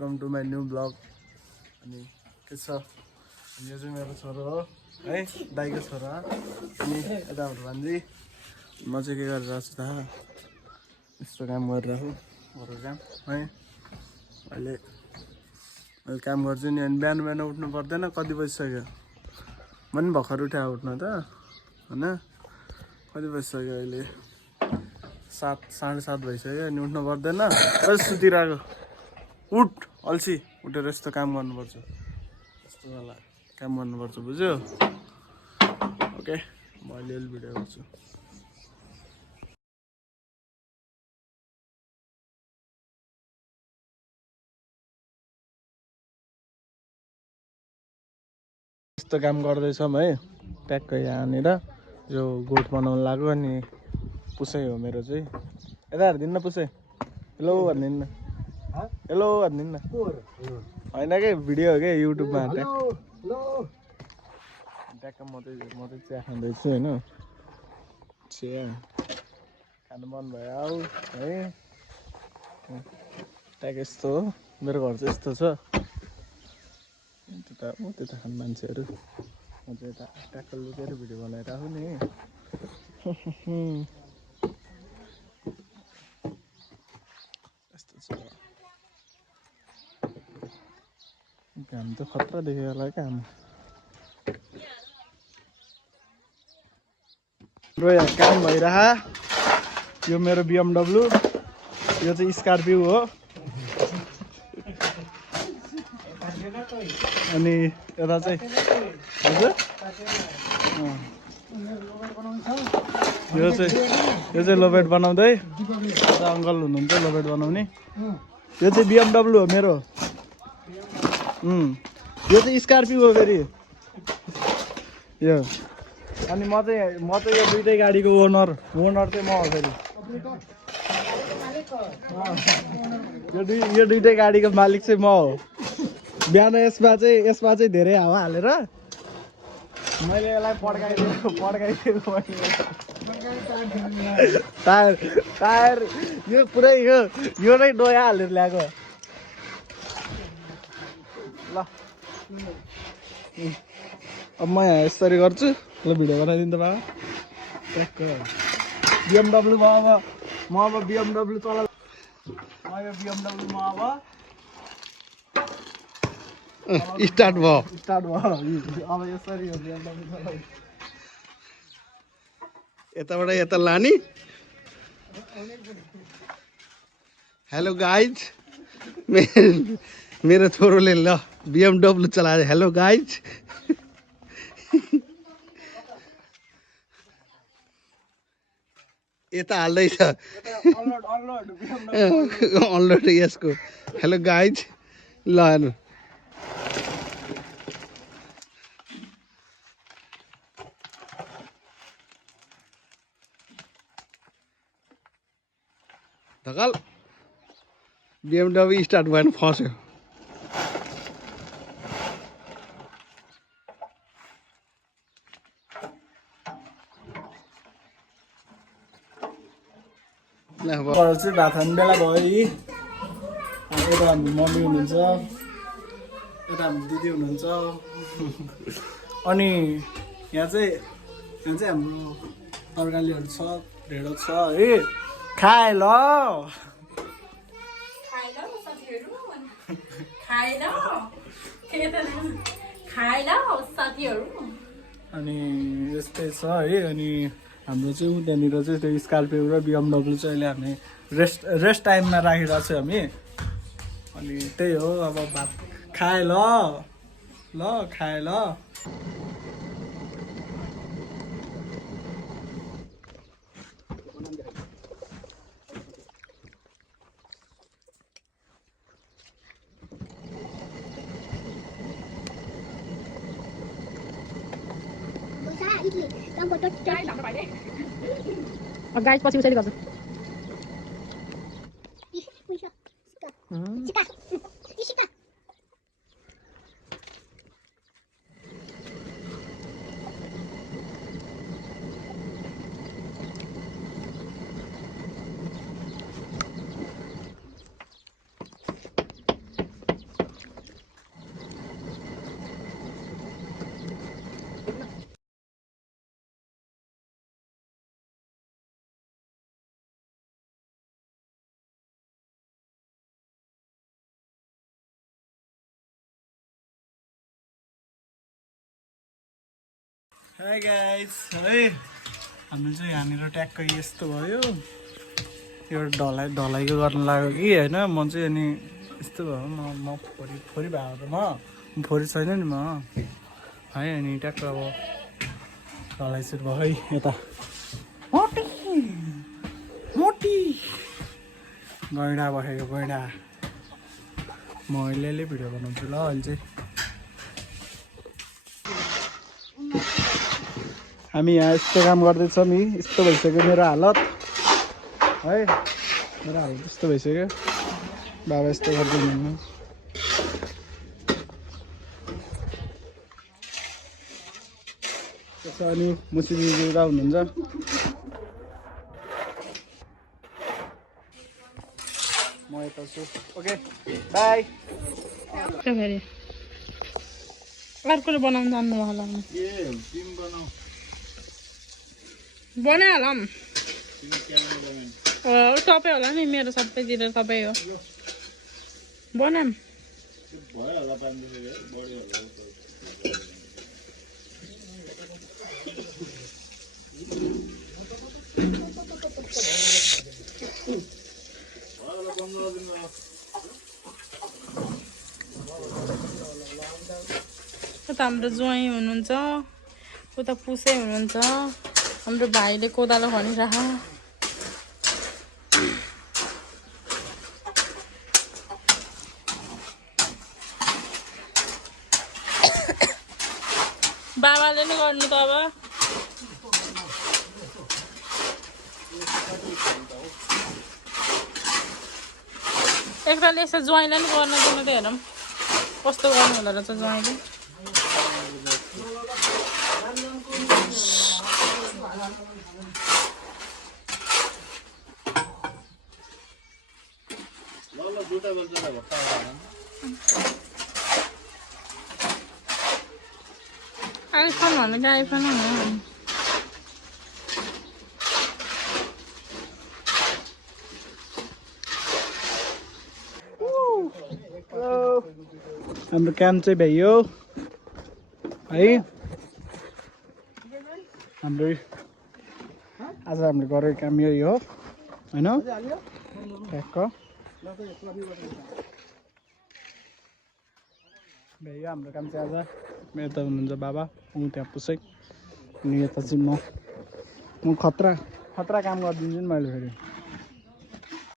Welcome to my new blog. अनि के छ, यो चाहिँ मेरो छोरो हो है, दाइको छोरा। अनि यताबाट भान्जी म चाहिँ के गरिरहेको छु थाहा, यस्तो काम गरिरहेको घरको काम है। अहिले काम गर्छु नि। अनि बिहान बिहान उठ्नु पर्दैन, कति बजिसक्यो, म पनि भर्खर उठ्या उठ्न त होइन। कति बजिसक्यो अहिले, 7 साढे 7 भइसक्यो। अनि उठ्नु पर्दैन, बस सुतिरहेको। उठ अल्छी, उठेर यस्तो काम गर्नुपर्छ, यस्तो वाला काम गर्नुपर्छ, बुझ्यो? ओके, म अलिअलि भिडियो गर्छु। यस्तो काम गर्दैछौँ है, ट्याक्कै यहाँनिर यो गोठ बनाउनु लाग्यो। अनि पुसै हो मेरो चाहिँ, यता हेरिदिनु न पुसै, हेलो भनिदिनु न, हेलो भनिदिनु न। होइन कि भिडियो हो क्या युट्युबमा, ट्याक्क म चाहिँ चिया खाँदैछु होइन। चिया खानु मन भयो आऊ है, ट्याक यस्तो हो मेरो घर चाहिँ, यस्तो छ। त्यता खानु मान्छेहरू, म चाहिँ यता ट्याक्क लुकेर भिडियो बनाइरहेको नि। यस्तो छ काम त, खतरा देखेको होला काम। र यहाँ काम भइरह, यो मेरो BMW, यो चाहिँ स्कर्पियो हो। अनि यता चाहिँ हजुर यो चाहिँ लोबेट बनाउँदै, अङ्कल हुनुहुन्छ लोबेट बनाउने। यो चाहिँ BMW हो मेरो, यो चाहिँ स्कर्पियो हो फेरि यो। अनि म चाहिँ यो दुइटै गाडीको ओनर चाहिँ म हो फेरि। यो दुइटै गाडीको मालिक चाहिँ म हो। बिहान यसमा चाहिँ धेरै हावा हालेर मैले यसलाई पड्काइदिएको टायर यो पुरै यो नै नयाँ हालेर ल्याएको ल। अब म यहाँ यसरी गर्छु ल, भिडियो बनाइदिनु त बाबा। BMW म अब BMW चला, म यो BMW म अब स्टार्ट भयो। अब यसरी हो BMW। यताबाट यता लाने। हेलो गाइज, मेरो छोरोले ल BMW चलायो। हेलो गाइज, यता हाल्दैछ अनलोड यसको। हेलो गाइज, ल हेर्नु धकाल, BMW स्टार्ट भएन, फस्यो। चाहिँ भात खाने बेला भयो। यता हाम्रो मम्मी हुनुहुन्छ, यता हाम्रो दिदी हुनुहुन्छ। अनि यहाँ चाहिँ हाम्रो तरकारीहरू छ, ढेँडो छ है। खाए ल साथीहरू। अनि यस्तै छ है। अनि हाम्रो चाहिँ उतानिर चाहिँ त्यो स्कर्पियो र BMW चाहिँ अहिले हामी रेस्ट टाइममा राखिरहेको छौँ हामी। अनि त्यही हो, अब भात खाए ल खाए ल। गाइस पछि उसैले गर्छ। हाई गाइस है हाम्रो चाहिँ यहाँनिर ट्याक्कै यस्तो भयो यो ढलाइको गर्न लाग्यो कि होइन म चाहिँ अनि यस्तो भयो म फोरी भएको त म फोरी छैन नि म है अनि ट्याक्क अब ढलाइ सुरु भयो है यता मोटी गैँडा बसेको गैँडा म अहिले भिडियो बनाउँछु ल अहिले चाहिँ हामी यहाँ यस्तो काम गर्दैछौँ नि यस्तो भइसक्यो मेरो हालत है मेरो हालत यस्तो भइसक्यो बाबा यस्तो गरिदिनु अनि मुसिबी जुदा हुनुहुन्छ म यता छु ओके बाई फेरि अर्कोले बनाउनु जान्नु होला बनाइहालौँ तपाईँ होला नि मेरो सबैतिर तपाईँ हो बनाऊँ उता हाम्रो ज्वाइँ हुनुहुन्छ उता पुसै हुनुहुन्छ हाम्रो भाइले कोदालो खनिराख बाबाले नै गर्नु त अब एकताल यसो ज्वाइँलाई नि गर्न दिनु त हेरौँ कस्तो गर्नु होला रहेछ ज्वाइँले आइफोन भनेको आइफोन हो हाम्रो काम चाहिँ भ्याइयो है हाम्रो आज हामीले गरेको काम यही हो होइन ठ्याक्क भ्याइयो हाम्रो काम चाहिँ आज यता हुनुहुन्छ बाबा ऊ त्यहाँ पुसै अनि यता चाहिँ म खतरा काम गरिदिन्छु नि मैले फेरि